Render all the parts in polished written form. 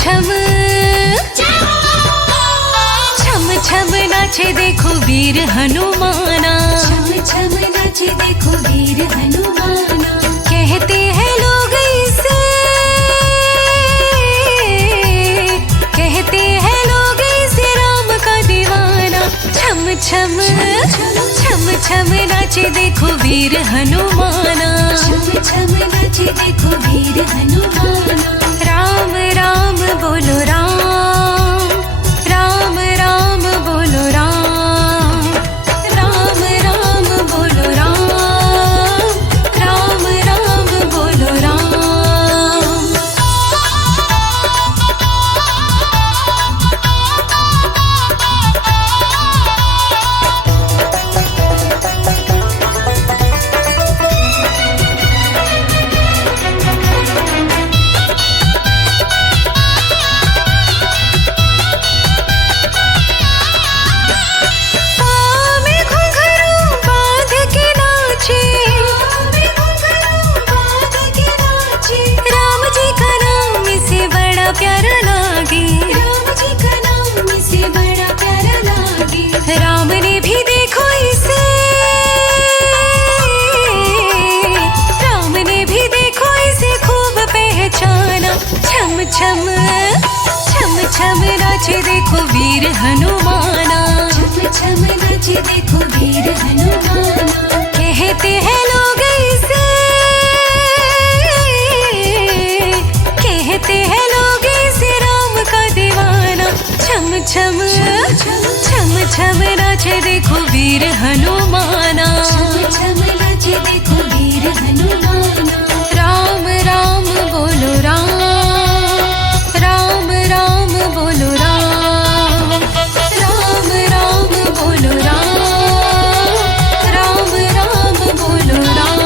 छम छम छम नाचे देखो वीर हनुमाना, छम छम नाचे देखो वीर हनुमाना। कहते हैं लोग इसे, कहते हैं लोग इसे राम का दीवाना। छम छम छम छम नाचे देखो वीर हनुमाना, छम छम नाचे देखो वीर हनुमाना। राम राम बोलो राम, राम राम बोलो राम, राम राम बोलो राम, राम राम बोलो राम। प्यारा लागे, राम जी का नाम इसे बड़ा प्यारा लागे। राम ने भी देखो इसे, राम ने भी देखो इसे खूब पहचाना। छम छम छम छम नाचे देखो वीर हनुमाना, छम छम नाचे देखो वीर हनुमाना। कहते हैं लोग इसे, कहते हैं लोग इसे राम का दीवाना। छम छम छम छम नाचे देखो वीर हनुमाना, छम छम नाचे देखो वीर हनुमाना। राम राम बोलो राम, राम राम बोलो राम, राम राम बोलो राम, राम राम बोलो राम।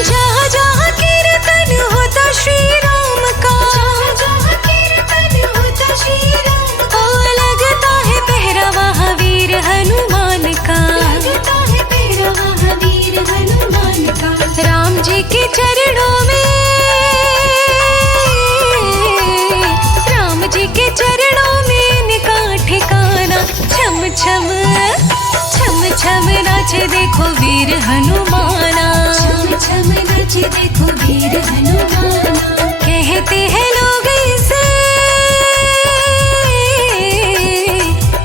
जहाँ जहाँ कीर्तन होता श्री राम का, जहाँ जहाँ कीर्तन होता श्री राम का। ओ लगता है पहरावा वीर हनुमान का, लगता है पहरावा वीर हनुमान का। राम जी के चरणों में, राम जी के चरणों में इनका ठिकाना। छम छम छम छम नाचे देखो वीर हनुमाना, छम छम नाचे देखो वीर हनुमाना। कहते हैं लोग इसे,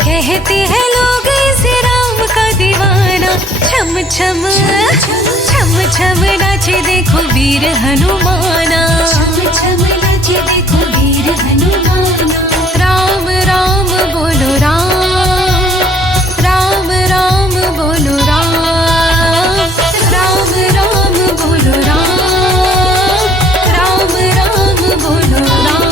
कहते हैं लोग इसे राम का दीवाना। छम छम छम छम नाचे देखो वीर हनुमाना, छम छम नाचे देखो वीर हनुमाना। राम राम बोलो राम, राम राम बोलो राम, राम राम बोलो राम, राम राम बोलो राम।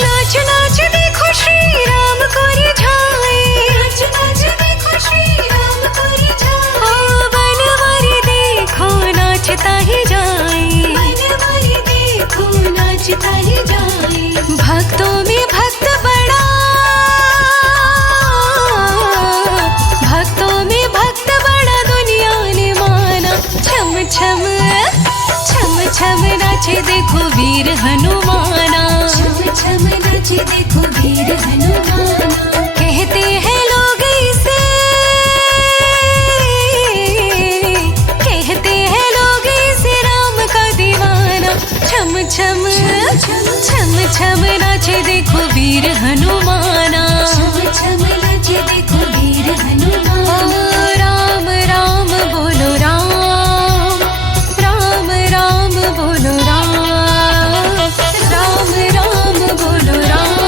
नाच नाच देखो श्री राम को रिझाए, नाच नाच देखो श्री राम को रिझाए। ओ बनवारी देखो नाचता ही जाए, बनवारी देखो नाचता ही जाए। भक्तों में भक्त बड़ा, भक्तों में भक्त बड़ा दुनिया ने माना। छम छम छम छम नाचे देखो वीर हनुमाना, छम छम नाचे देखो वीर हनुमाना। कहते हैं लोग इसे, कहते हैं लोग इसे राम का दीवाना। छम छम छम छम नाचे देखो वीर हनुमाना, छम छम नाचे देखो वीर हनुमाना। ओ राम राम बोलो राम, राम राम बोलो राम, राम राम बोलो राम।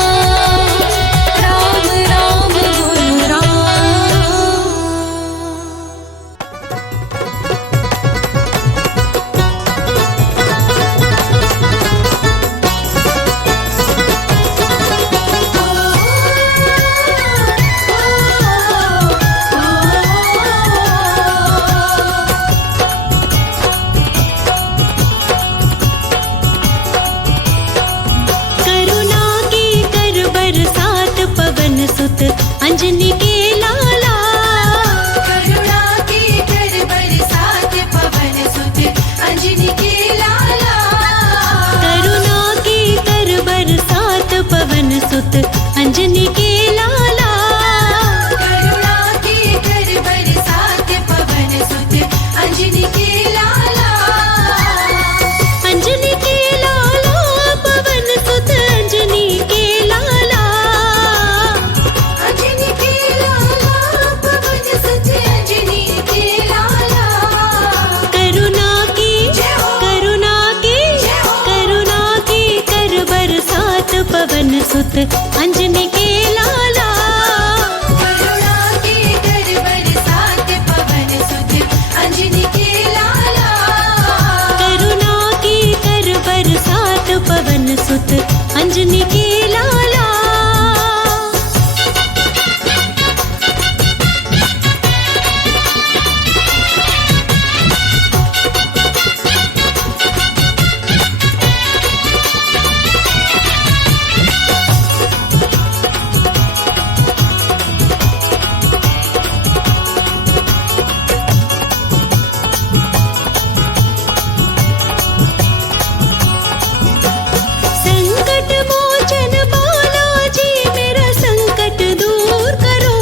सुत अंजनी के लाला। करुणा के कर बरसात पवन सुत अंजनी के लाला। करुणा की कर बरसात पवन सुत अंजनी के लाला। संकट मोचन बालाजी मेरा संकट दूर करो।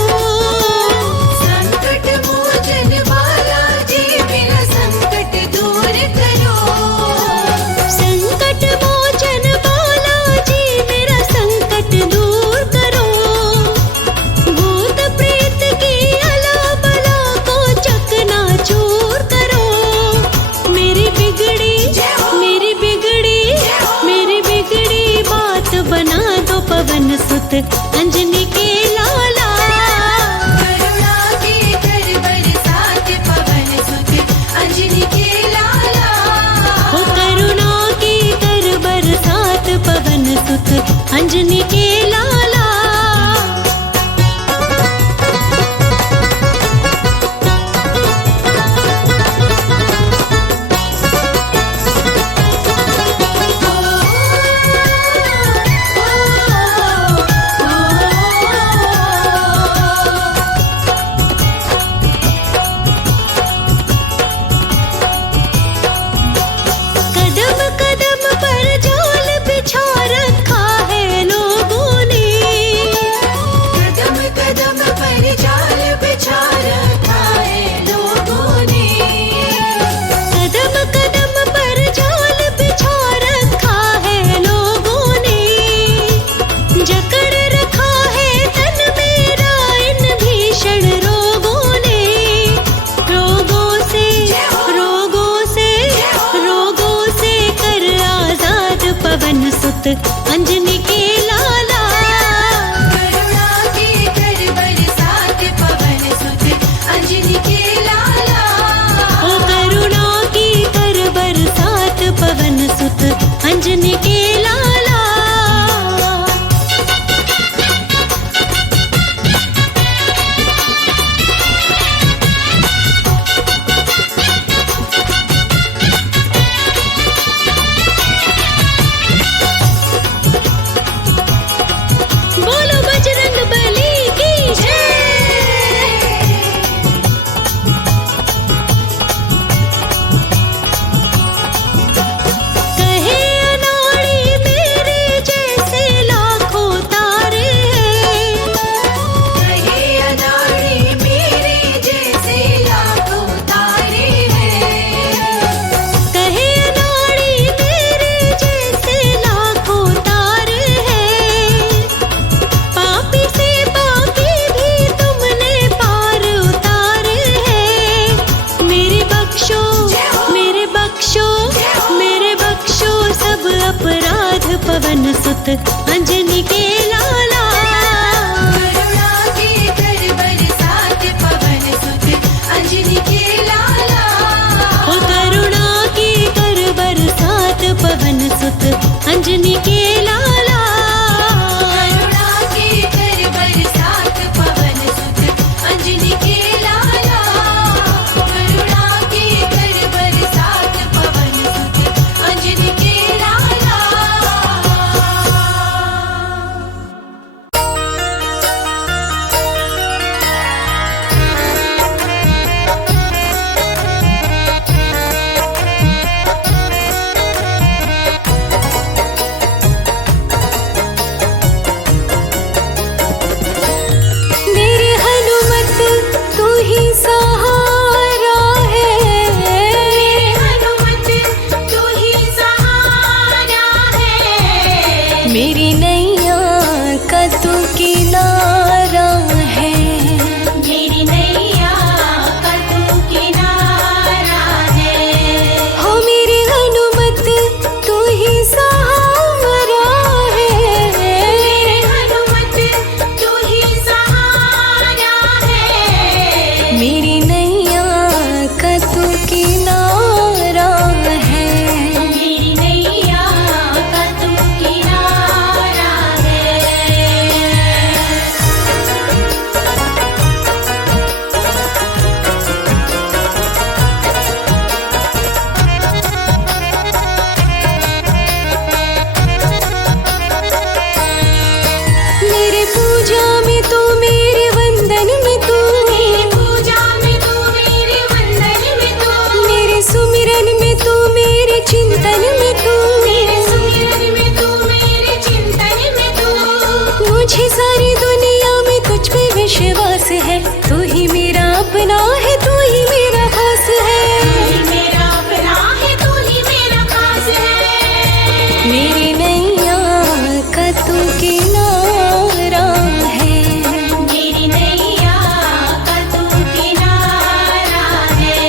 संकट मोचन बालाजी मेरा संकट दूर करो। संकट मोचन बालाजी मेरा संकट दूर करो। भूत प्रेत की अला बला को चकनाचूर करो। मेरी बिगड़ी बात बना दो पवन सुत अंजनी के लाला। करुणा के कर बरसात पवन सुत अंजनी के लाला। ओ करुणा की कर बरसात पवन सुत अंजनी के लाला। कदम कदम पर जाल बिछा रखा है लोगों ने। कदम कदम पर जाल बिछा रखा है लोगों ने। कदम कदम पर जाल बिछा रखा है लोगों ने। जकड़ रखा है तन मेरा इन भीषण रोगों ने। रोगों से कर आजाद पवन सुत अंजनी के लाला। करुणा के कर बरसात पवन सुत अंजनी के लाला। ओ करुणा की कर बरसात पवन सुत अंजनी के लाला। बोलो बजरंग बली की जय। कहे अनाड़ी मेरे जैसे लाखों तारे हैं। कहे अनाड़ी मेरे जैसे लाखों तारे हैं। कहे अनाड़ी मेरे जैसे लाखों तारे हैं। पापी से पापी भी तुमने पार उतारे हैं। मेरे बख्शो सब अपराध पवन सुत अंजनी के लाला। करुणा के कर बरसात पवन सुत अंजनी के लाला। ओ करुणा की कर बरसात पवन सुत अंजनी के लाला। करुणा के कर बरसात पवन सुत अंजनी के लाला। करुणा के कर बरसात पवन सुत अंजनी के लाला। किनारा है। मेरी नैया का तू किनारा है। मेरे पूजा में तू, मेरे वंदन में तू, मेरी पूजा में तू, मेरे वंदन में तू, मेरे सुमिरन में तू, मेरे चिंतन में तू, मेरे सुमिरन में तू, मेरे चिंतन में तू। मुझे सारी दुनिया में तुझ पे विश्वास है। तू ही मेरा अपना है, तू ही मेरा खास है। तू ही मेरा अपना है, तू ही मेरा खास है। मेरी नैया का तू किनारा है। मेरी नैया का तू किनारा है।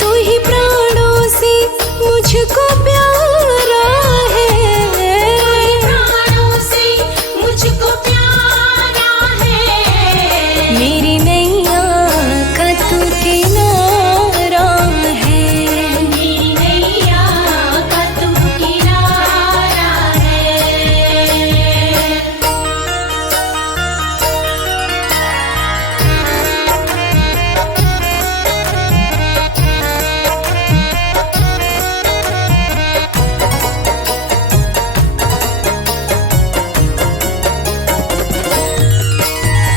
तू ही प्राणों से मुझको प्यारा है। प्राणों से मुझको प्यारा है। मेरी नैया का तू किनारा है। मेरी नैया का तू किनारा है।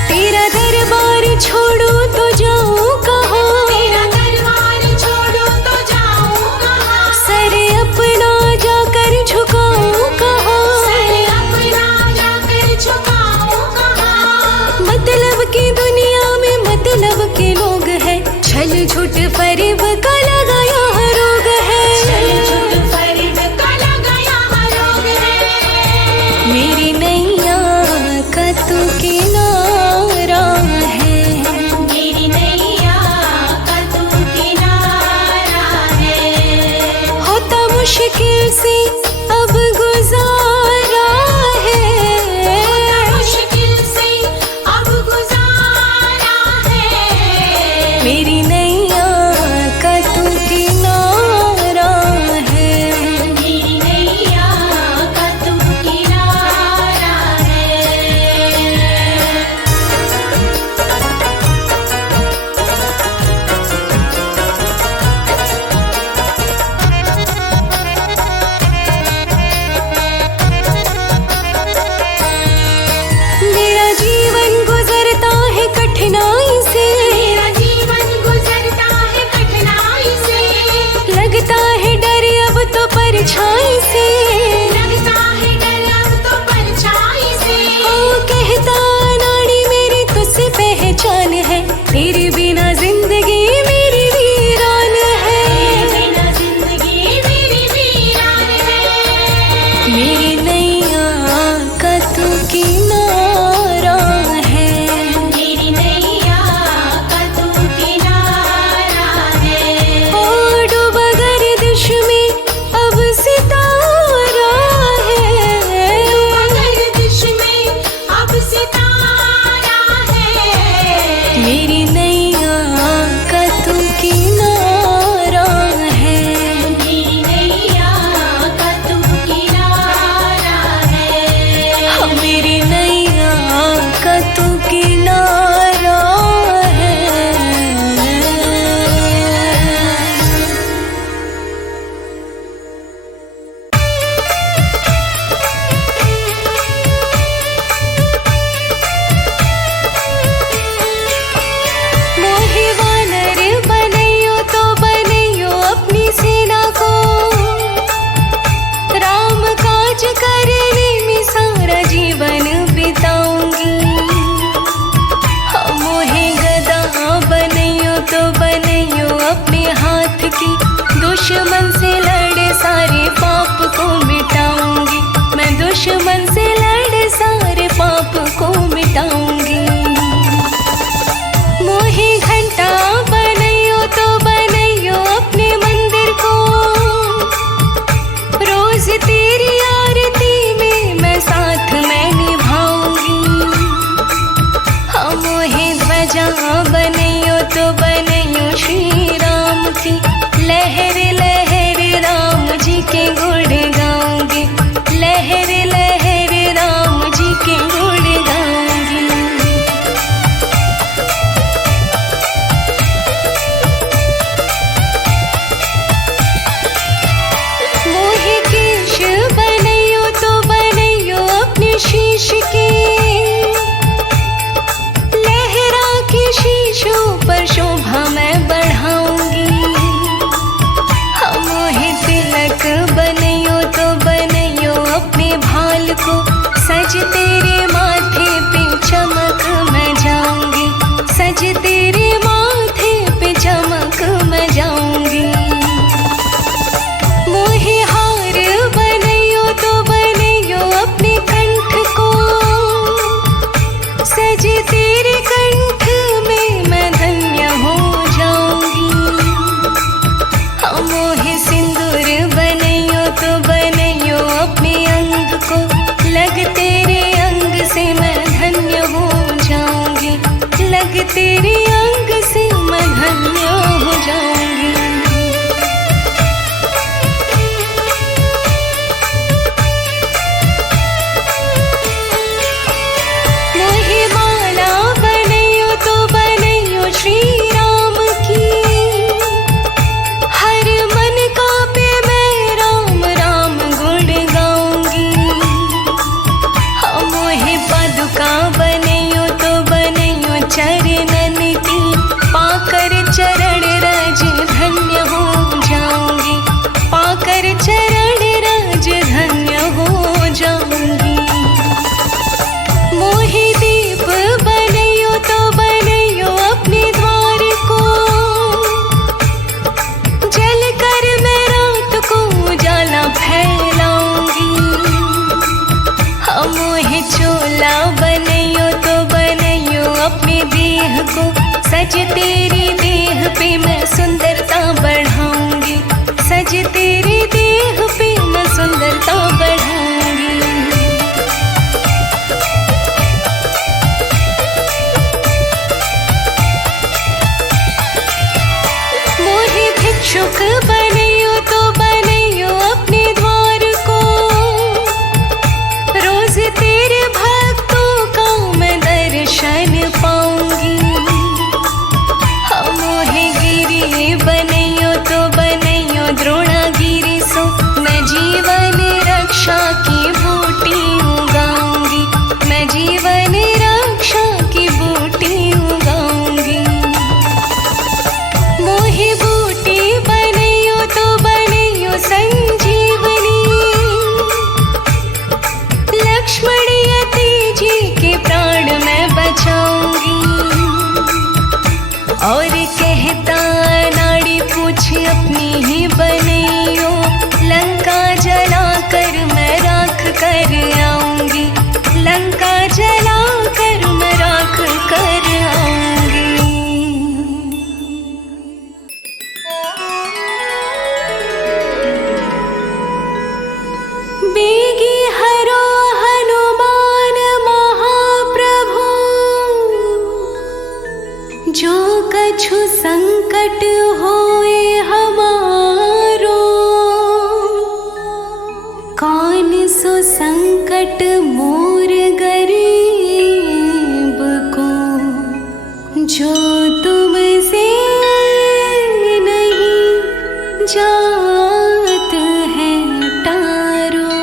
तेरा दरबार छोड़ो तो जाऊं कहाँ, तेरा दरबार छोड़ो तो जाऊं कहाँ, सर अपना जाकर झुकाऊं कहाँ। सर अपना जाकर झुकाऊं कहाँ। मतलब की दुनिया में मतलब के लोग हैं, छल झूठ फरेब का लगाया रोग है। चल झूठ फरेब का लगाया रोग है। मेरी नैया का तू किनारा है। मेरी नैया का तू किनारा है। होता मुश्किल से अब गुजारा है। मुश्किल से अब गुजारा है। मेरी नैया का तू किनारा है। मेरी नैया का तू किनारा है। मेरा जीवन गुजरता है कठिनाई से, मेरा जीवन गुजरता है कठिनाई से। लगता है डर अब तो परछाई से। लगता है डर अब तो परछाई से। ओ कहता नाड़ी मेरी तुझसे पहचान है, तेरे बिना जिंदगी मेरी वीरान है। बिना जिंदगी मेरी वीरान है। मेरी नैया का तू किनारा है। मेरी नैया का तू किनारा है। ओ डूबा गर्दिश में अब सितारा है। गर्दिश में अब सितारा है। मेरी नैया का तू किनारा है। मेरी नैया का तू किनारा है। हाँ, मेरी नैया का तू किनारा है। मोहे वानर बनैयो तो बनैयो अपनी सेना को, राम काज करने में सारा जीवन बिताऊंगी। हाँ, मोहे गदा बनैयो तो बनैयो अपने हाथ की, दुश्मन से लड़े सारे पाप को मिटाऊंगी। मैं दुश्मन से लड़े सारे पाप को मिटाऊंगी। मोहे घंटा बनैयो तो बनैयो अपने मंदिर को, रोज तेरी आरती में मैं साथ मैं निभाऊंगी। हाँ, मोहे ध्वजा बनैयो तो बनैयो श्री राम की, लहर लहर राम जी के गुण गाऊंगी, लहर लहर राम जी के गुण गाऊंगी। मोहे केश बनैयो तो बनैयो अपने शीश के, लहरा के शीशों पर शोभा मैं बढ़ाऊंगी। मोहे तिलक बनैयो तो बनैयो अपने भाल को, सज तेरे माथे पे चमक मैं जाऊंगी, सज तेरे माथे पे चमक मैं जाऊंगी। मोहे हार बनैयो तो बनैयो अपने कंठ को, सज तेरे कंठ में मैं धन्य हो जाऊंगी। मोहे सिंदूर बनैयो तो बनैयो अपने अंग को, लग तेरे अंग से मैं धन्य हो जाऊंगी, लग तेरे अंग से मैं धन्य हो जाऊंगी। मोहे माला बनैयो तो बनैयो श्री राम की, हर मन का पे मैं राम राम गुण गाऊंगी। मोहे पादुका बनैयो तो बनैयो चरणन की, पाकर चरण रज धन्य हो जाऊंगी, पाकर चरण रज धन्य हो जाऊंगी। मोहे दीप बनैयो तो बनैयो अपने द्वार को, जल कर मैं रात को उजाला फैलाऊंगी। मोहे चोला बनैयो तो बनैयो अपने देह को, सज तेरी देह पे मैं सुंदरता बढ़ाऊंगी, सज तेरी देह पे मैं सुंदरता बढ़ाऊंगी। मोहे भिक्षुक बनैयो तो बनैयो अपने द्वार को, रोज तेरे भक्तों का मैं दर्शन पाऊंगी। मोहे गिरी बनैयो तो बनैयो द्रोणागिरी सो, मैं जीवन रक्षा की बूटी उगाऊंगी, मैं जीवन रक्षा की बूटी उगाऊंगी। मोहे बूटी बनैयो तो बनैयो संजीवनी, लक्ष्मण यति जी के प्राण मैं बचाऊंगी। और कहता नाड़ी पूछ अपनी ही बनैयो, लंका जला कर मैं राख कर आऊंगी, लंका जला कर मैं राख कर आऊंगी। बेगी हरो हनुमान महाप्रभु, जो कछु संकट होए हमारो, कौन सो संकट मोर गरीब को, जो तुमसे नहीं जात है टारो।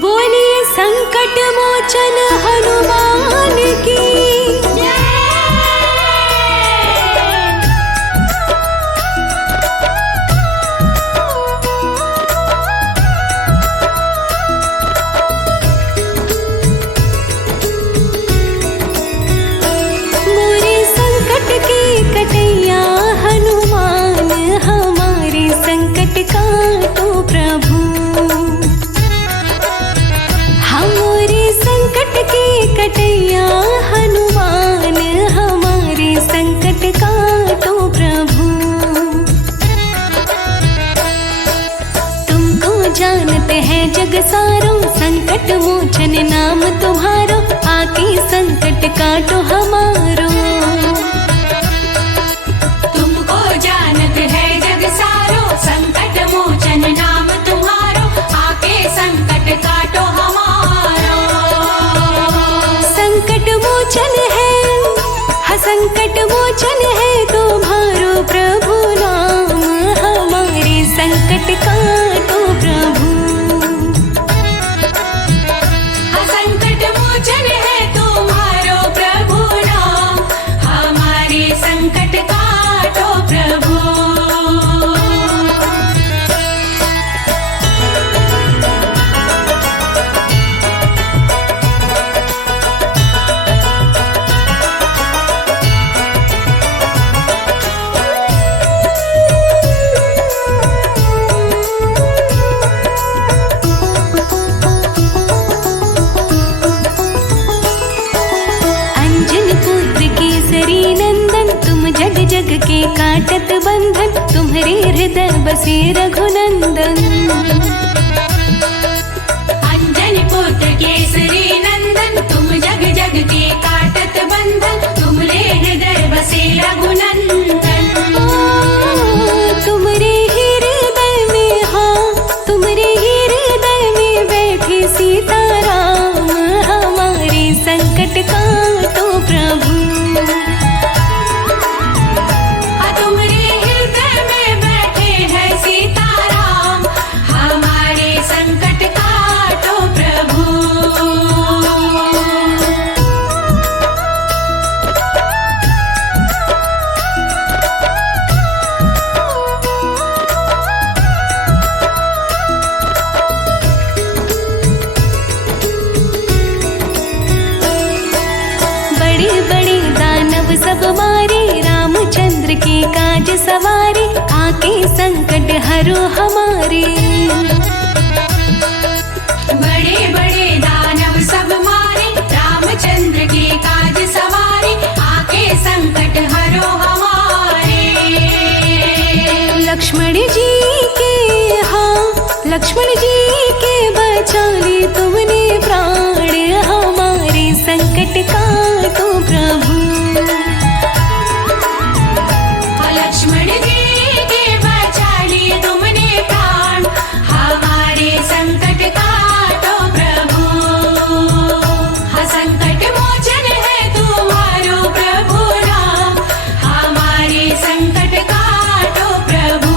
बोलिए संकट मोचन हनुमान की। मोरे संकट की कटैया हनुमान, हमारे संकट काटो प्रभु। हमारे संकट की कटैया हनुमान, हमारे संकट काटो प्रभु। तुमको जानते हैं जग सारो, संकट मोचन नाम तुम्हारो, आके संकट काटो हमारो। तुमको जानत है तुम्हारे हृदय बसे रघुनंदन। अंजनी पुत्र केसरी नंदन, तुम जग जग के काटत बंधन, तुमरे हृदय बसे रघुनंदन। तुम्हारे हृदय में, हाँ तुम्हारे हृदय में बैठे सीताराम, हमारे संकट काटो प्रभु। तुम्हारे हृदय में बैठे हैं सीताराम, हमारे संकट काटो प्रभु। बड़े बड़े दानव सब मारे, रामचंद्र के काज सवारे, आके संकट हरो हमारे। बड़े बड़े दानव सब मारे, रामचंद्र के काज सवारे, आके संकट हरो हमारे। लक्ष्मण जी के, हाँ लक्ष्मण जी के बचा ली तुमने प्राण, हमारे संकट काटो प्रभु। लक्ष्मण जी के बचा लिए तुमने प्राण, हमारे संकट काटो प्रभु। संकट मोचन है तुम्हारो प्रभु नाम, हमारे संकट काटो प्रभु।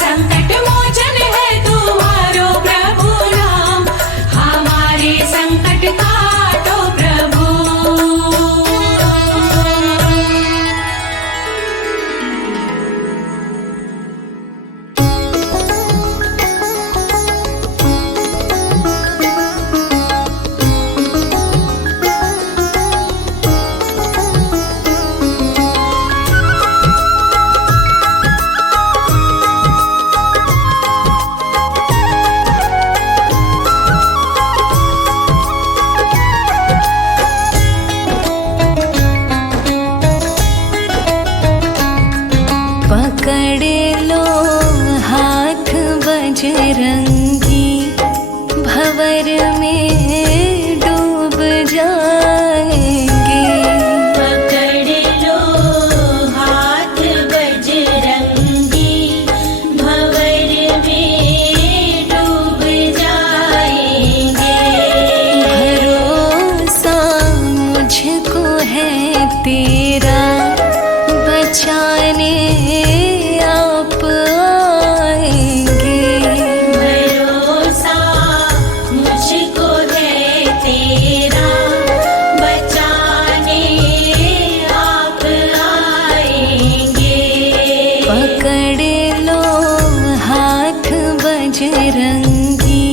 संकट मोचन है तुम्हारो प्रभु नाम, हमारे संकट काटो प्रभु। पकड़ लो हाथ बजरंगी, भंवर में डूब जाएंगे। पकड़ लो हाथ बजरंगी, भंवर में डूब जाएंगे। भरोसा मुझको है तेरा, बचाने आप आएंगे। भरोसा मुझको है तेरा, बचाने आप आएंगे। पकड़ लो हाथ बजरंगी,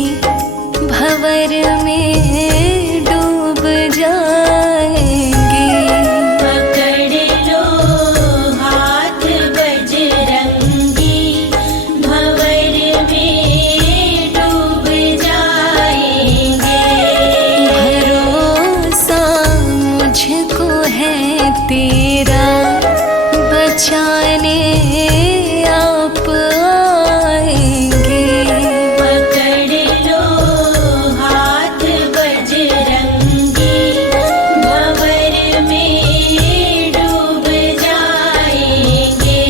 भंवर में डूब जाएंगे। पकड़ लो हाथ बजरंगी, भंवर में डूब जाएंगे। भरोसा मुझको है तेरा, बचाने आप आएंगे। पकड़ लो हाथ बजरंगी, भंवर में डूब जाएंगे।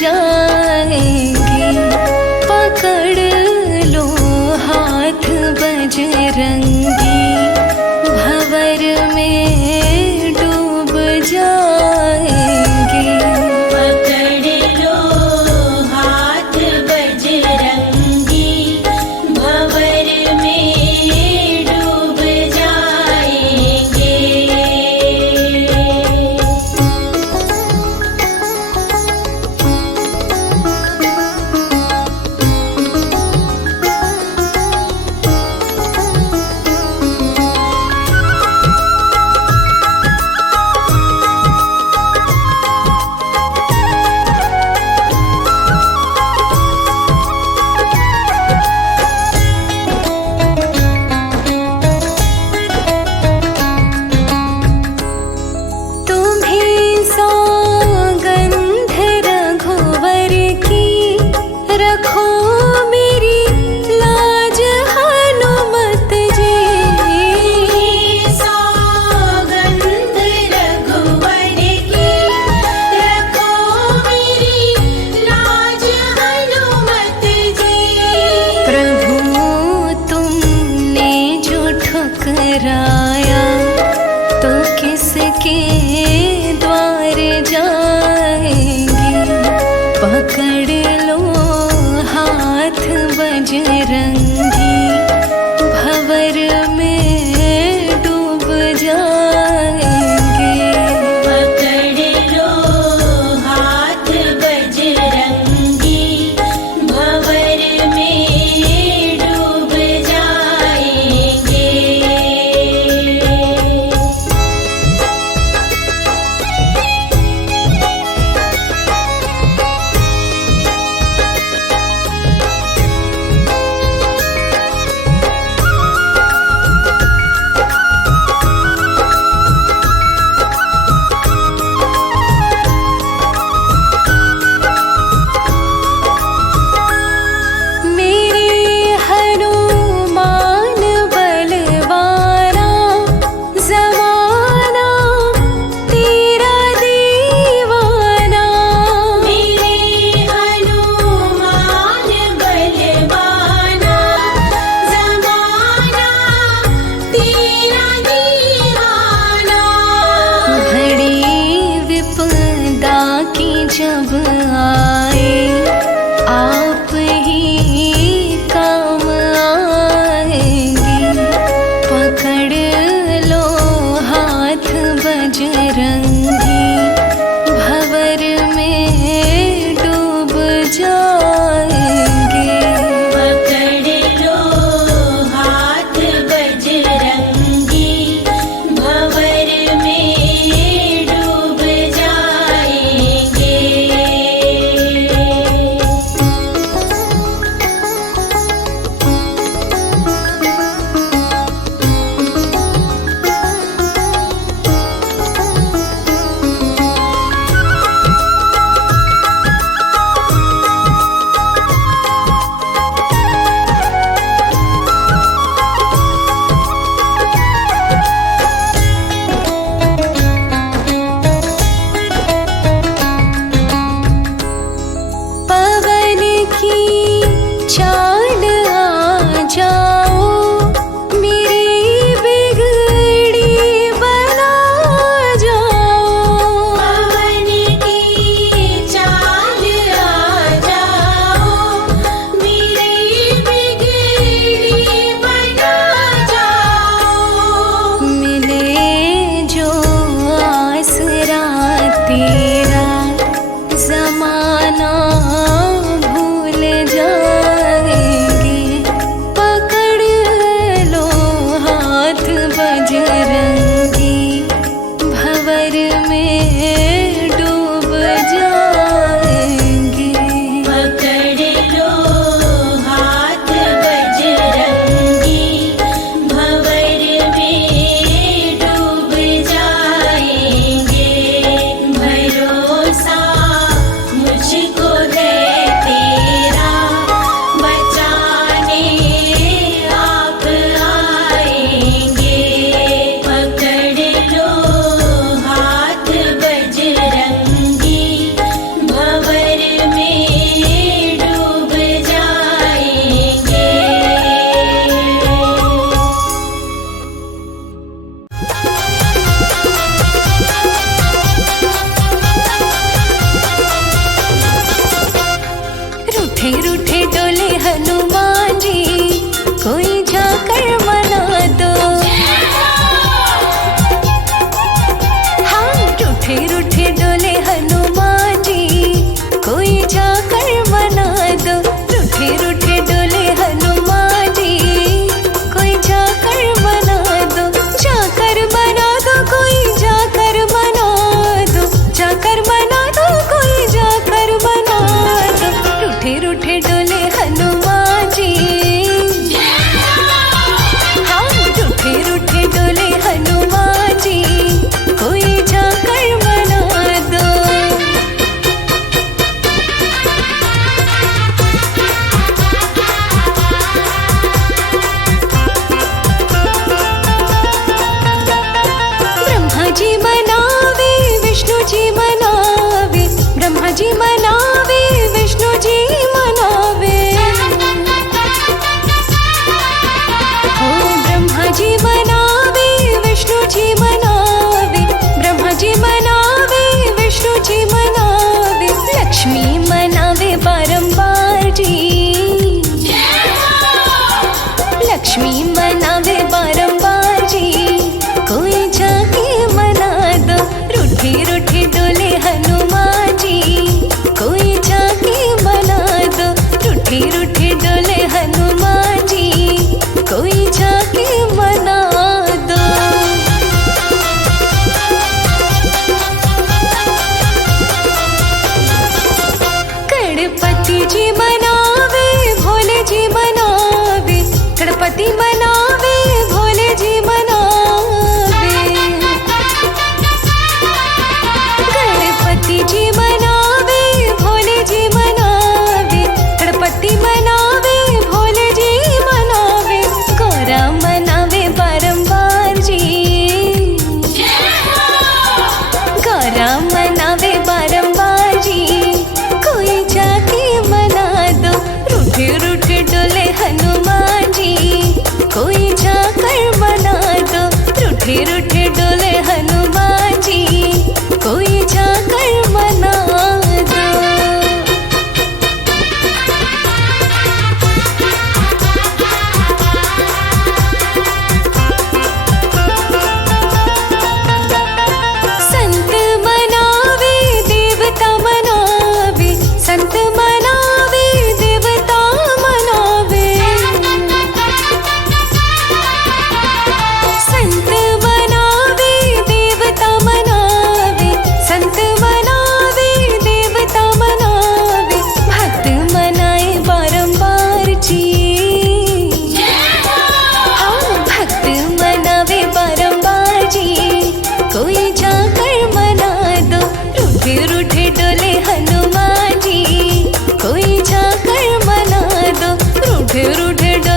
जाएंगे, पकड़ लो के द्वार जाएंगे। पकड़ लो हाथ बजरंगी, भंवर में डूब जाएंगे। पकड़ लो हाथ बजरंगी, भंवर में डूब जाएंगे।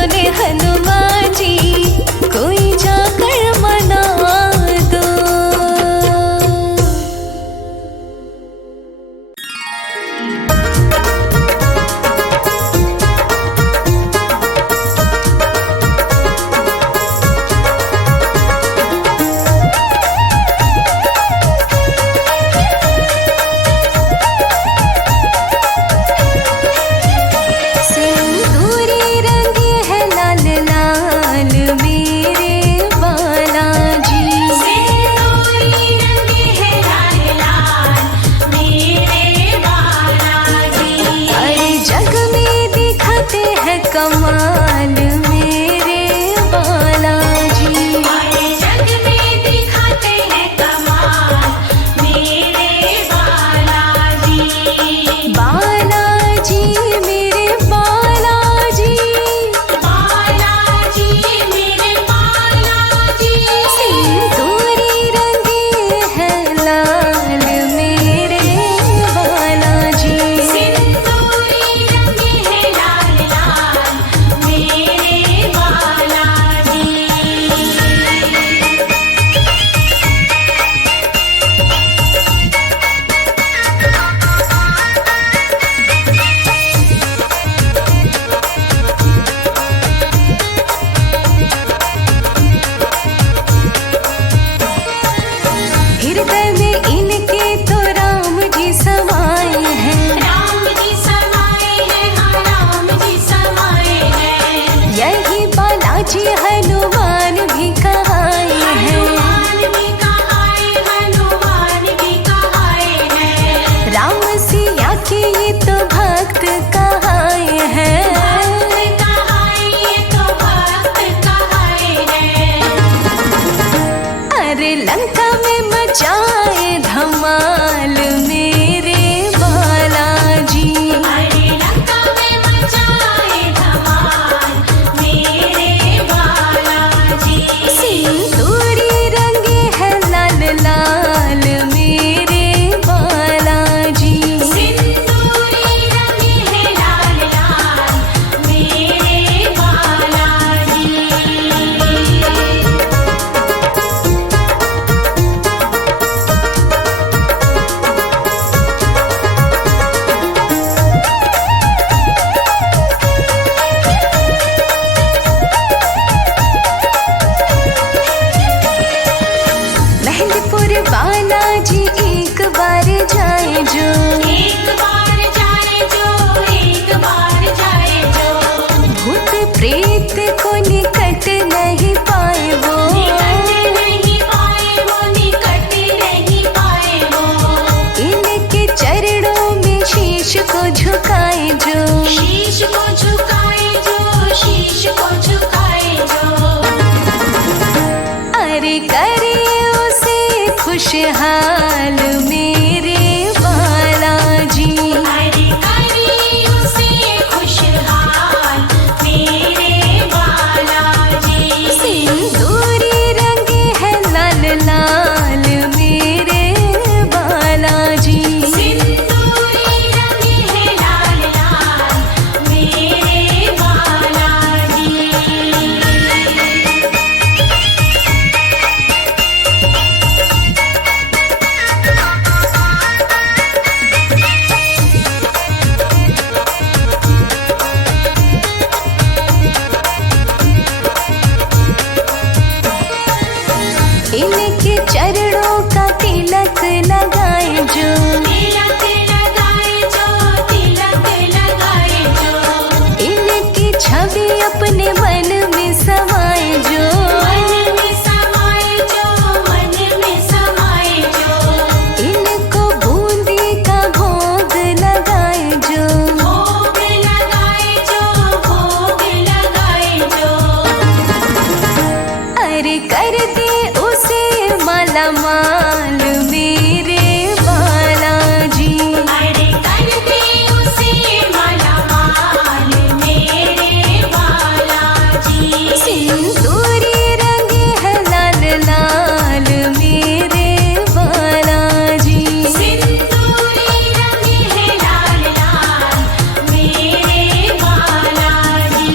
बोले हनुमान जी कोई जाकर मना दो। सिंदूरी रंगे है लाल लाल मेरे बालाजी। सिंदूरी रंगे है लाल लाल मेरे बालाजी। अरे जग में दिखाते हैं कमाल मेरे बालाजी। अरे जग में दिखाते हैं कमाल मेरे बालाजी। बालाजी मेरे बालाजी। बालाजी मेरे बालाजी। सिंदूरी रंगे है लाल मेरे बालाजी। सिंदूरी रंगे है लाल लाल मेरे बालाजी। हृदय में इनके तो राम जी समाए हैं। राम जी समाए हैं, हाँ राम जी समाए हैं। यही बालाजी हनुमान भी कहाए हैं। हनुमान भी कहाए, हनुमान भी कहाए हैं। राम सिया के ये तो भक्त कहाए हैं। भक्त कहाए, ये तो भक्त कहाए हैं। अरे लंका में मचाए धमाल मेरे बालाजी। अरे लंका में मचाए धमाल मेरे बालाजी। सिंदूरी रंगे है लाल लाल मेरे बालाजी। सिंदूरी रंगे है लाल लाल मेरे बालाजी। मेहंदीपुर बालाजी एक बार जाए जो। एक बार जाए जो, एक बार जाए जो। भूत प्रेत को निकट नहीं पाए वो। निकट नहीं पाए वो, निकट नहीं पाए वो। इनके चरणों में शीश को झुकाए जो। शीश को झुकाए जो, शीश को झुकाए जो। अरे करे उसे खुशहाल मेरे बालाजी। अरे करी उसे खुशहाल मेरे बालाजी। सिंदूरी रंगे है लाल लाल मेरे बालाजी। सिंदूरी रंगे है लाल लाल मेरे बालाजी। इनके चरणों का तिलक लगाए जो। तिलक लगाए जो, तिलक लगाए जो। इनकी छवि अपने मन में समाए जो। मन में समाए जो, मन में समाए जो। इनको बूंदी का भोग लगाए जो। भोग लगाए जो, भोग लगाए जो। अरे कर दे उसे माला माल मेरे बालाजी। अरे कर दे उसे माला माल मेरे बालाजी। सिंदूरी रंगे है लाल लाल मेरे बालाजी। सिंदूरी रंगे है लाल लाल मेरे बालाजी।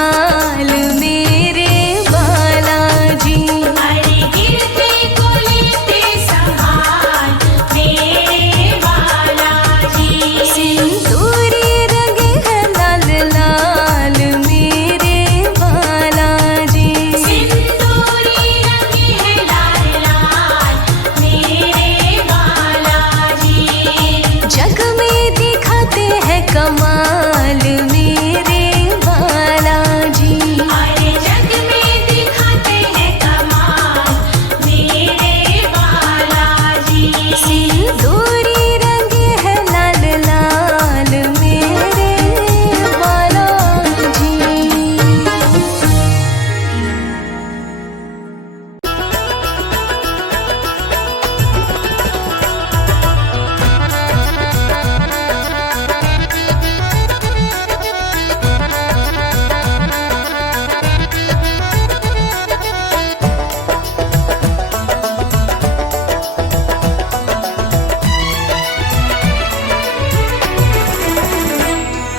संभाल मेरे बालाजी। अरे गिरते को लेते संभाल मेरे बालाजी। सिंदूरी रंगे है लाल लाल मेरे बालाजी। सिंदूरी रंगे है लाल लाल मेरे बालाजी। जग में दिखाते हैं कमाल मेरे बालाजी। अरे जग में दिखाते हैं कमाल मेरे बालाजी। सिंदूरी रंगे है लाल लाल मेरे बालाजी।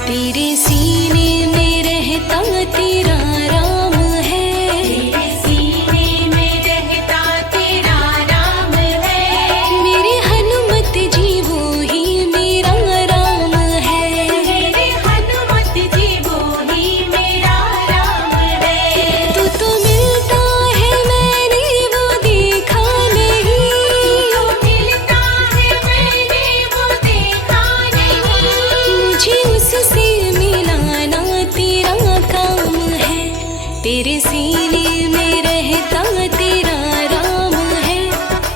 तेरे सीने में रहता तेरा राम है। तेरे सीने में रहता तेरा राम है। मेरे हनुमत जी वो ही मेरा राम है। मेरे हनुमत जी वो ही मेरा राम है। तू तो मिलता है मैंने वो देखा नहीं। तो मिलता है मैंने वो देखा नहीं। मुझे उससे मिलाना तेरा काम है। तेरे सीने में रहता तेरा राम है।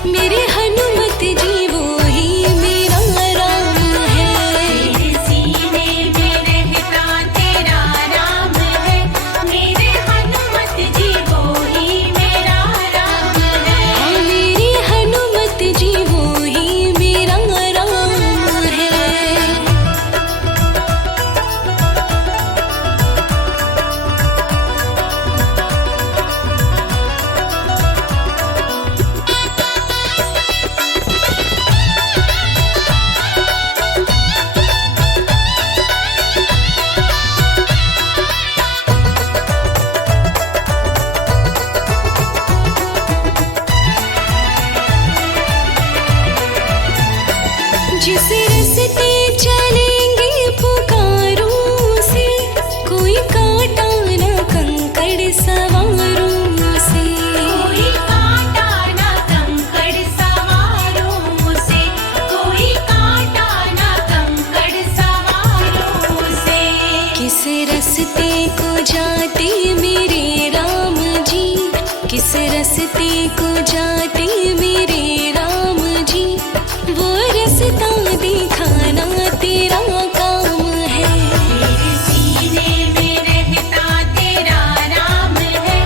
मेरे हनुमत जी वो ही मेरा राम है। तेरे सीने में रहता तेरा राम है। मेरे हनुमत जी वो ही मेरा राम है। हाँ, मेरी हनुमत जी वो ही मेरा राम है। जिस रास्ते चलेंगे पुकारों से, कोई कांटा न कंकड़ सवारों से। कोई कांटा ना कंकड़ सवारों से। कोई कांटा ना कंकड़ सवारों से। किस रास्ते को जाते मेरे राम जी। किस रास्ते को जाते मेरे राम जी। वो रास्ता दिखाना तेरा काम है। तेरे सीने में रहता तेरा राम है।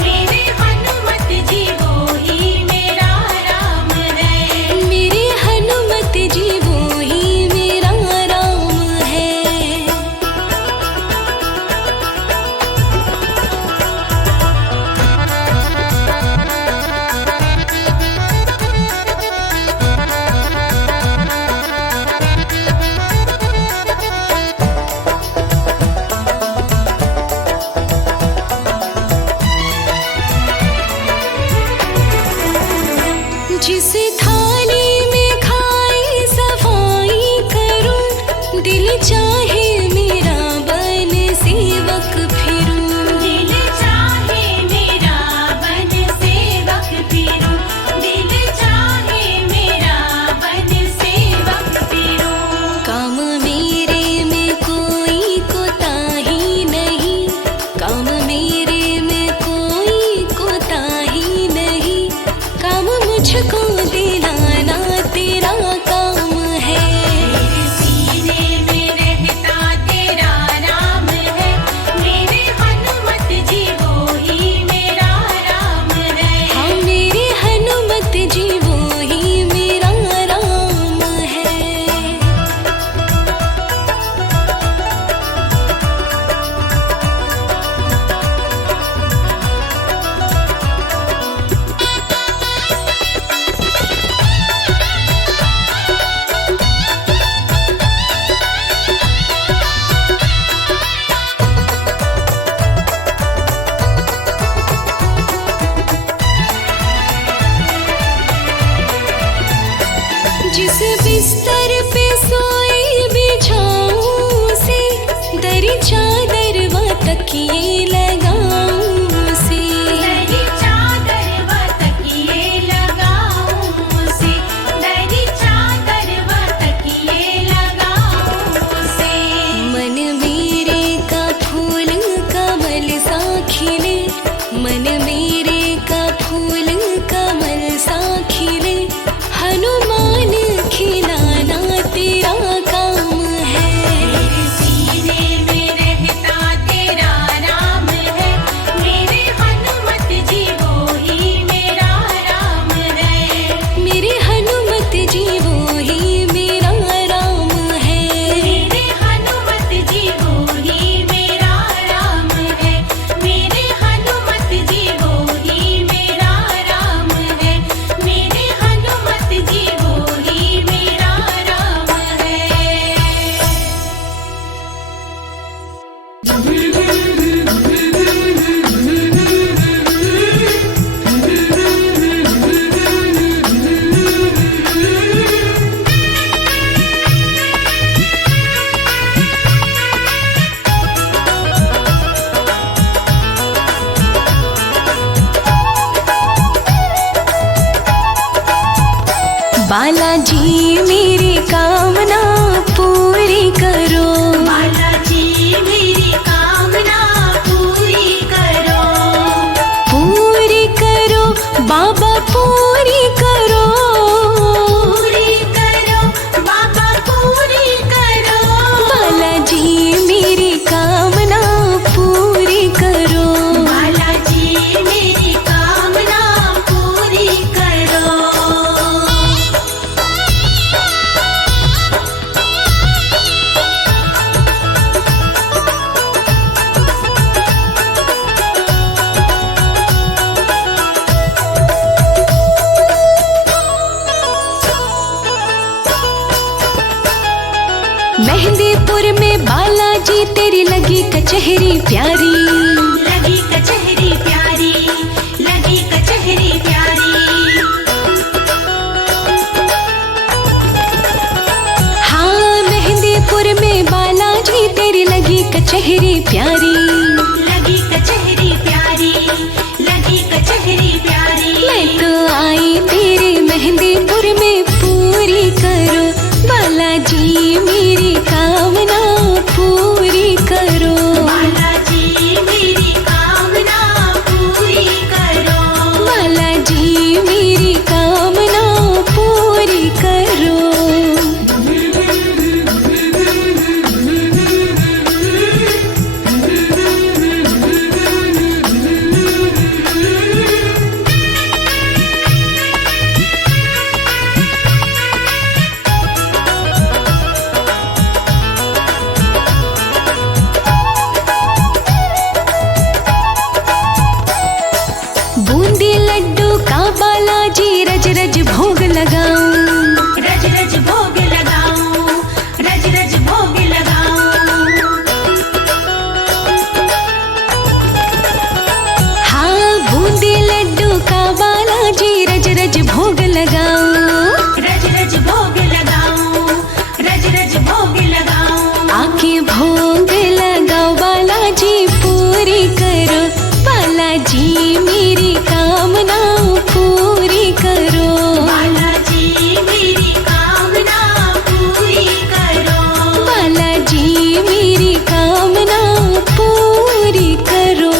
मेरे हनुमत जी वो ही मेरा राम है। मेरे हनुमत जी वो ही मेरा राम है। जिस थाली में खाई सफाई करूं, दिल चाहे मेरा बन सेवक फिरूं। दिल चाहे मेरा बन सेवक फिरूं। दिल चाहे मेरा बन सेवक फिरूं। काम मेरे में कोई कोताही नहीं। काम मेरे में कोई कोताही नहीं। काम मुझको दिलाना तेरा काम है। तेरे सीने में रहता बालाजी मेरी कामना पूरी करो। बालाजी मेरी कामना पूरी करो। पूरी करो बाबा पूरी करो। पूरी करो बाबा पूरी करो। बालाजी मेरी कामना पूरी करो। बालाजी मेरी कामना पूरी करो। मेहंदीपुर में बालाजी तेरी लगी कचहरी प्यारी। लगी कचहरी प्यारी, लगी कचहरी प्यारी। हाँ मेहंदीपुर में बालाजी तेरी लगी कचहरी प्यारी। लगी कचहरी प्यारी, लगी कचहरी प्यारी। मैं तो आई तेरे मेहंदीपुर में पूरी करो। बालाजी मेरी कामना पूरी करो। बालाजी मेरी कामना पूरी करो। बालाजी मेरी कामना पूरी करो। बूंदी लड्डू का बालाजी रज रज भोग लगाऊं। रज रज भोग लगाऊं, रज रज भोग लगाऊं। हाँ बूंदी लड्डू का बालाजी रज रज भोग लगाऊं। रज रज भोग लगाऊं, रज रज भोग लगाऊं। आके भोग लगाओ बालाजी पूरी करो। बालाजी मेरी कामना पूरी करो। बालाजी मेरी कामना पूरी करो। बालाजी मेरी कामना पूरी करो।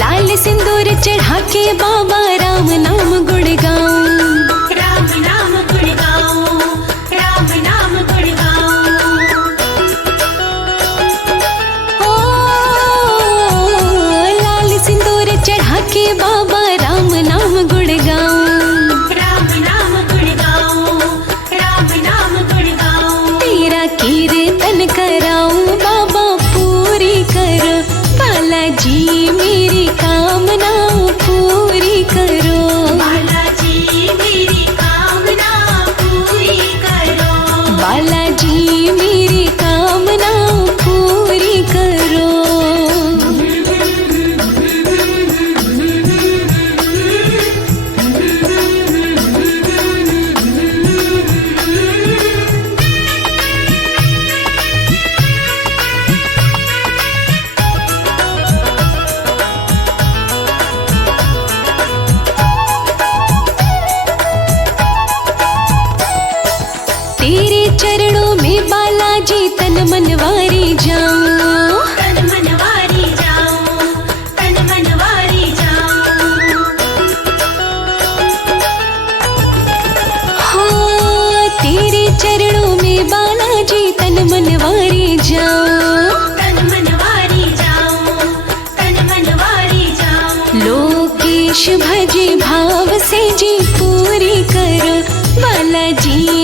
लाल सिंदूर चढ़ा के बाबा राम नाम गुण गाऊं। राम नाम गुण गाऊं, राम नाम गुण गाऊं। ओ लाल सिंदूर चढ़ा के बाबा राम नाम गुण गाऊं। राम नाम गुण गाऊं, राम नाम गुण गाऊं। तेरा कीर्तन कराऊं बाबा पूरी करो। बालाजी मेरी कामना पूरी करो। बालाजी मेरी कामना पूरी करो। बालाजी मेरी कामना पूरी करो। तेरे चरणों में बालाजी तन मनवारी जाऊं। तन मनवारी जाऊं, तन मनवारी जाऊं। हाँ तेरे चरणों में बालाजी तन मनवारी जाऊं। तन मनवारी जाऊं, तन मनवारी जाऊं। लोकेश भजे भाव से जी पूरी करो। बालाजी